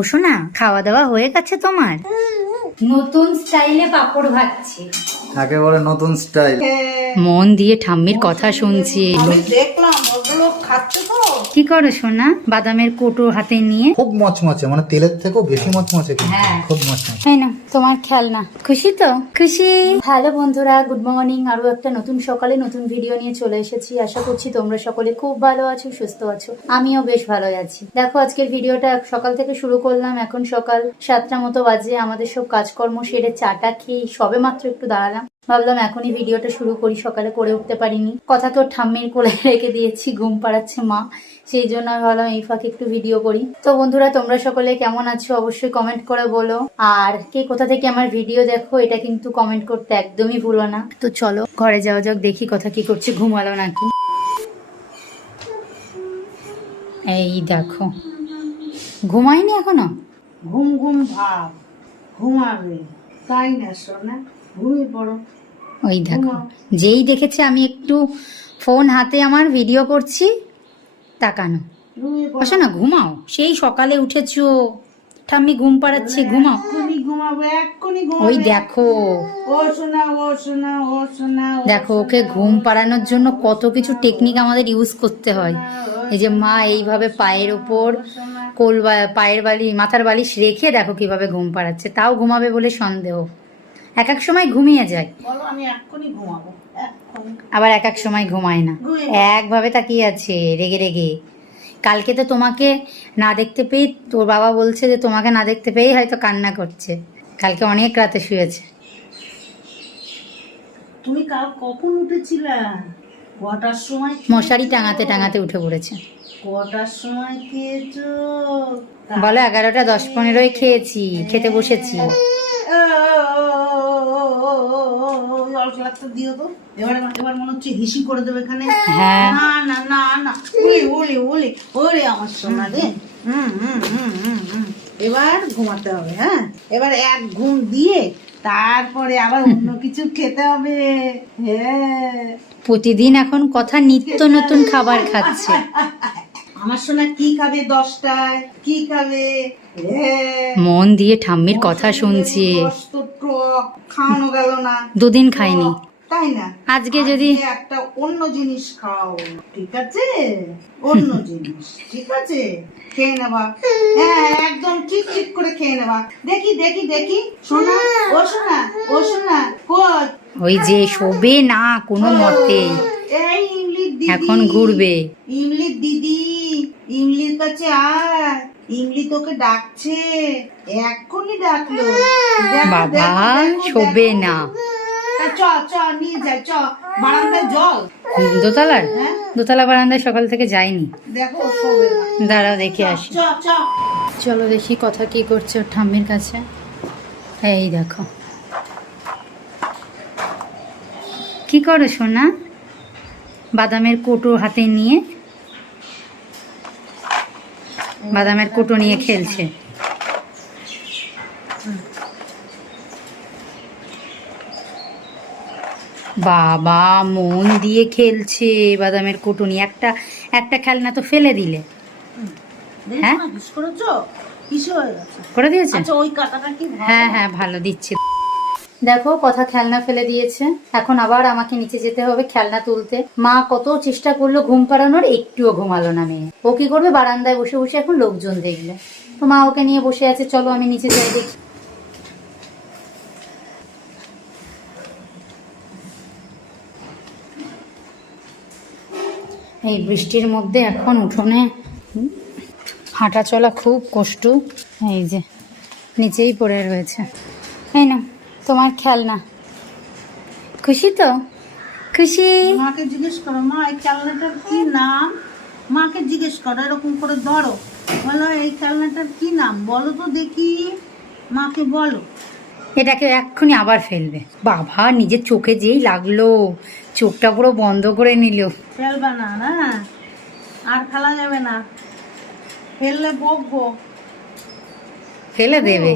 ও শোনা খাওয়া দাওয়া হয়ে গেছে তোমার? নতুন স্টাইলে পাপড় ভাজছে। তাকে বলে নতুন স্টাইল। মন দিয়ে ঠাম্মির কথা শুনছি। আমি দেখলাম ওগুলো খাচ্ছে কি করো সোনা? বাদামের কোটো হাতে নিয়ে। খুব মচমচে মানে তেলের থেকেও বেশি মচমচে হ্যাঁ। খুব মচমচে। এই না তোমার খেলনা। খুশি তো? খুশি? হ্যালো বন্ধুরা গুড মর্নিং আরও একটা নতুন সকালে নতুন ভিডিও নিয়ে চলে এসেছি। আশা করছি তোমরা সকলে খুব ভালো আছো সুস্থ আছো। আমিও বেশ ভালো আছি। দেখো আজকের ভিডিওটা সকাল থেকে শুরু করলাম। এখন সকাল সাতটা মতো বাজে। আমাদের সব কাজকর্ম সেরে চাটা খেয়ে সবে মাত্র একটু দাঁড়ালাম। ভাবলাম এখনই ভিডিওটা শুরু করি, সকালে করে উঠতে পারিনি। কথা তো ঠাম্মির কোলে রেখে দিয়েছি, ঘুম পাড়াচ্ছে মা। সেই জন্য আমি ভাবলাম এই ফাঁকে একটু ভিডিও করি। তো বন্ধুরা, তোমরা সকলে কেমন আছো? অবশ্যই কমেন্ট করে বলো। আর কে কোথা থেকে আমার ভিডিও দেখো, এটা কিন্তু কমেন্ট করতে একদমই ভুলো না। তো চলো, ঘরে যাওয়া যাক, দেখি কথা কি করছে, ঘুমালো নাকি? এই দেখো, ঘুমায়নি এখনও? ঘুম ঘুম ভাব, ঘুমাবে। তাই না, সোনা? ঘুমিয়ে পড়ো। ওই দেখো। যেই দেখেছে আমি একটু ফোন হাতে আমার ভিডিও করছি তাকানো। বসো না ঘুমাও। সেই সকালে উঠেছো। ঠাম্মি ঘুম পাড়াচ্ছে ঘুমাও। ওই দেখো। দেখো ওকে ঘুম পাড়ানোর জন্য কত কিছু টেকনিক আমাদের ইউজ করতে হয়। এই যে মা এইভাবে পায়ের ওপর কোল পায়ের বালি মাথার বালিশ রেখে দেখো কীভাবে ঘুম পাড়াচ্ছে। তাও ঘুমাবে বলে সন্দেহ। এক এক সময় ঘুমিয়ে যায়। আবার এক এক সময় ঘুমায় না। একভাবে তাকিয়ে আছে রেগে রেগে। কালকে তো তোমাকে না দেখতে পেয়ে তোর বাবা বলছে যে তোমাকে না দেখতে পেয়েই হয়তো কান্না করছে। কালকে অনেক রাতে শুয়েছে। তুমি কাল কখন উঠেছিলা? কটার সময় মশারি টাঙাতে টাঙাতে উঠে পড়েছে। কটার সময় খেয়েছো? বলো এগারোটা দশ পনেরোই খেয়েছি খেতে বসেছি। অল্প দিও তো এবার এবার মনে হচ্ছে হিসি করে দেবে এখানে। না না না না। ওলে ওলে ওলে ওরে আমার সোনা রে। হুম হুম হুম হুম হুম। এবার ঘুমাতে হবে হ্যাঁ? এবার এক ঘুম দিয়ে তারপরে আবার অন্য কিছু খেতে হবে। হ্যাঁ। প্রতিদিন এখন কথা নিত্য নতুন খাবার খাচ্ছে। আমার সোনা কি খাবে দশটায়? কি খাবে? মন দিয়ে ঠাম্মির কথা শুনছে। খাওয়ানো গেল না। দুদিন খাইনি। তাই না? আজকে যদি একটা অন্য জিনিস খাও। ঠিক আছে? অন্য জিনিস ঠিক আছে? খেয়ে নেবা। হ্যাঁ একদম ঠিক ঠিক করে খেয়ে নেবা। দেখি দেখি দেখি। সোনা ও সোনা ও কই? ওই যে শোবে না কোনো মতে। এই ইমলির দিদি। এখন ঘুরবে। ইমলির দিদি ইমলির কাছে আয়। ইমলি তোকে ডাকছে। এক্ষুনি ডাকলো। বাবা শোবে না। চ চ নিয়ে যায় চ। বারান্দায় জল। দোতলার? হ্যাঁ। দোতলা বারান্দায় সকাল থেকে যায়নি দেখো দাঁড়াও দেখে আসি। চলো দেখি কথা কি করছে ওর ঠাম্মির কাছে। এই দেখো। কি করো সোনা? বাদামের কোটো হাতে নিয়ে বাদামের কুটো নিয়ে খেলছে। বাবা মন দিয়ে খেলছে বাদামের কুটুনি একটা একটা খেলনা তো ফেলে দিলে। হ্যাঁ? করে দিয়েছে? আচ্ছা? হ্যাঁ হ্যাঁ ভালো দিচ্ছি। দেখো, কথা খেলনা ফেলে দিয়েছে। এখন আবার আমাকে নিচে যেতে হবে খেলনা তুলতে। মা কত চেষ্টা করল ঘুম পাড়ানোর, একটুও ঘুমালো না মেয়ে। ও কি করবে? বারান্দায় বসে বসে এখন লোকজন দেখলে। তো মা ওকে নিয়ে বসে আছে, চলো আমি নিচে যাই দেখি। এই বৃষ্টির মধ্যে এখন উঠোনে হাঁটা চলা খুব কষ্ট। এই যে, নিচেই পড়ে রয়েছে। এই না তোমার খেলনা। খুশি তো? খুশি? মাকে জিজ্ঞেস করো মা এই খেলনাটার কি নাম? মাকে জিজ্ঞেস করো এরকম করে ধরো। বলো এই খেলনাটার কি নাম? বলো তো দেখি। মাকে বলো। এটাকে এক্ষুনি আবার ফেলবে। বাবা নিজের চোখে যেই লাগল চোখটা পুরো বন্ধ করে নিল। ফেলবে না না? আর খেলা যাবে না। ফেললে বকবো। ফেলে দেবে।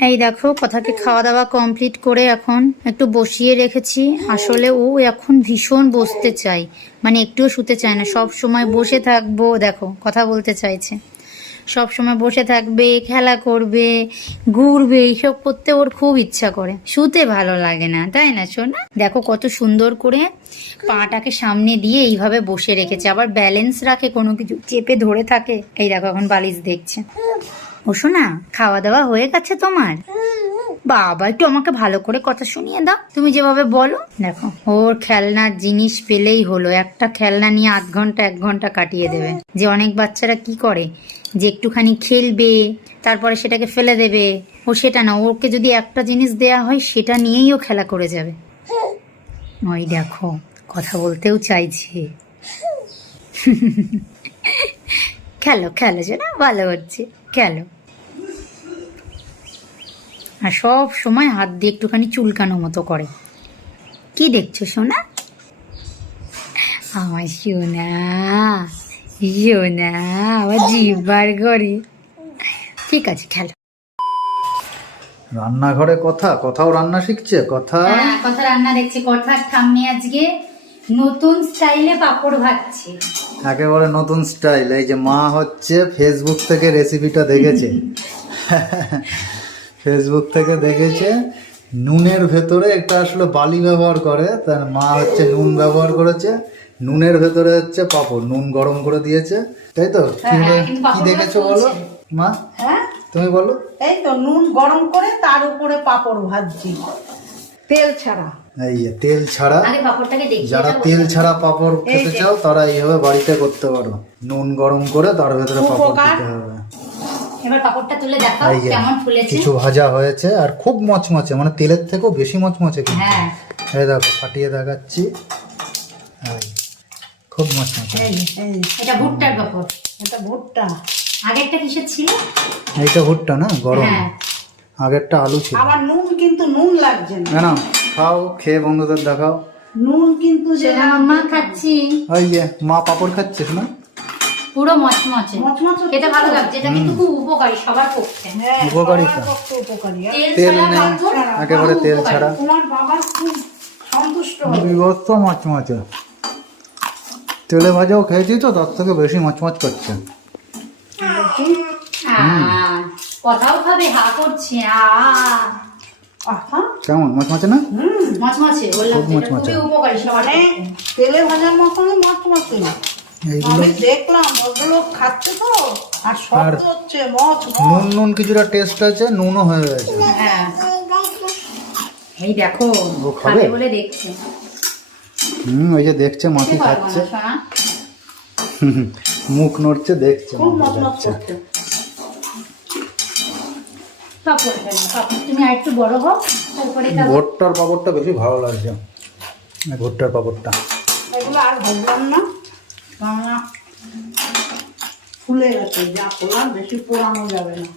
এই দেখো, কথাকে খাওয়া দাওয়া কমপ্লিট করে এখন একটু বসিয়ে রেখেছি। আসলে ও এখন ভীষণ বসতে চাই মানে একটুও শুতে চায় না। সব সময় বসে থাকব, দেখো, কথা বলতে চাইছে। সব সময় বসে থাকবে, খেলা করবে, ঘুরবে এইসব করতে ওর খুব ইচ্ছা করে। শুতে ভালো লাগে না, তাই না শোনা দেখো কত সুন্দর করে পাটাকে সামনে দিয়ে এইভাবে বসে রেখেছে। আবার ব্যালেন্স রাখে কোনো কিছু। চেপে ধরে থাকে। এই দেখো এখন বালিশ দেখছে। ও খাওয়া দাওয়া হয়ে গেছে তোমার? বাবা, একটু আমাকে ভালো করে কথা শুনিয়ে দাও। তুমি যেভাবে বলো। দেখো, ওর খেলনার জিনিস পেলেই হলো। একটা খেলনা নিয়ে আধ ঘণ্টা, এক ঘণ্টা কাটিয়ে দেবে। যে অনেক বাচ্চারা কি করে? যে একটুখানি খেলবে, তারপরে সেটাকে ফেলে দেবে। ও সেটা না, ওকে যদি একটা জিনিস দেয়া হয়, সেটা নিয়েই ও খেলা করে যাবে। ওই দেখো, কথা বলতেও চাইছে। খেলো খেলো যে না ভালো হচ্ছে। খেলো আর সব সময় হাত দিয়ে একটুখানি চুলকানো মতো করে। কি দেখছ সোনা? আমার সোনা সোনা আবার জিভ বার করে ঠিক আছে খেলো। রান্নাঘরে কথা? কথাও রান্না শিখছে? কথা? হ্যাঁ কথা রান্না দেখছি। কথা ঠাম্মি আজকে। নতুন স্টাইলে পাপড় ভাজছে। একেবারে নতুন স্টাইল? এই যে মা হচ্ছে ফেসবুক থেকে রেসিপিটা দেখেছে। ফেসবুক থেকে দেখেছে নুনের ভেতরে একটা আসলে বালি ব্যবহার করে তার মা হচ্ছে নুন ব্যবহার করেছে নুনের ভেতরে হচ্ছে পাপড় নুন গরম করে দিয়েছে। তাই তো? কি হ্যাঁ, হয়ে- কি পাঁপড়টা দেখেছ বলো? মা হ্যাঁ? তুমি বলো। এই তো নুন গরম করে তার উপরে পাপড় ভাজছি। তেল ছাড়া। এই যে তেল ছাড়া আগে পাপড়টাকে দেখি যারা তেল ছাড়া পাপড় খেতে চাও তারা এইভাবে বাড়িতে করতে পারো। নুন গরম করে তার ভেতরে পাপড়। দিতে হবে। এবার পাপড়টা তুলে দেখাও এই কেমন ফুলেছে। কিছু ভাজা হয়েছে আর খুব মচমচে মানে তেলের থেকেও বেশি মচমচে কিন্তু। হ্যাঁ। এই দেখো ফাটিয়ে দেখাচ্ছি। খুব মচমচে। এটা ভুট্টার পাপড়। এটা ভুট্টা। আগেরটা কিসের ছিল? এইটা ভুট্টা না গরম। হ্যাঁ। আগেরটা আলু ছিল। আবার নুন কিন্তু নুন লাগছে না না খাও খেয়ে বন্ধুদের দেখাও। নুন কিন্তু সোনা খাচ্ছি। ওই যে মা পাপড় খাচ্ছিস না পুরো মচমচে। মচমচে খেতে ভালো লাগছে এটা কিন্তু খুব উপকারী সবার পক্ষে। হ্যাঁ, উপকারী তেল তেল নেই একেবারে তেল ছাড়া। তোমার বাবা খুব সন্তুষ্ট বিভৎস মচমচে। তেলে ভাজাও খেয়েছি তো তার থেকে বেশি মচমচ করছে। কথাও খাবে হা করছে আ আহা। কেমন? না? মচমচে। খুবই উপকারী সবার মানে পক্ষে। তেলে ভাজার মতনই মচমচে এইগুলো? আমি দেখলাম ওগুলো খাচ্ছে তো আর শব্দ হচ্ছে মচ মচ। নুন নুন কিছুটা টেস্ট আছে নুনও হয়ে গেছে। হ্যাঁ। এই দেখো খাবে? খাবে বলে দেখছে। হুম ওই যে দেখছে না, খাচ্ছে। মুখ নড়ছে দেখছে খুব করছে। পাপড়। তুমি আর একটু বড় হও তারপরে। ভুট্টার পাপড়টা বেশি ভালো লাগছে ভুট্টার পাপড়টা এগুলো আর ভাবলাম না কেননা ফুলে গেছে যা পোলাম বেশি পোড়ানো যাবে না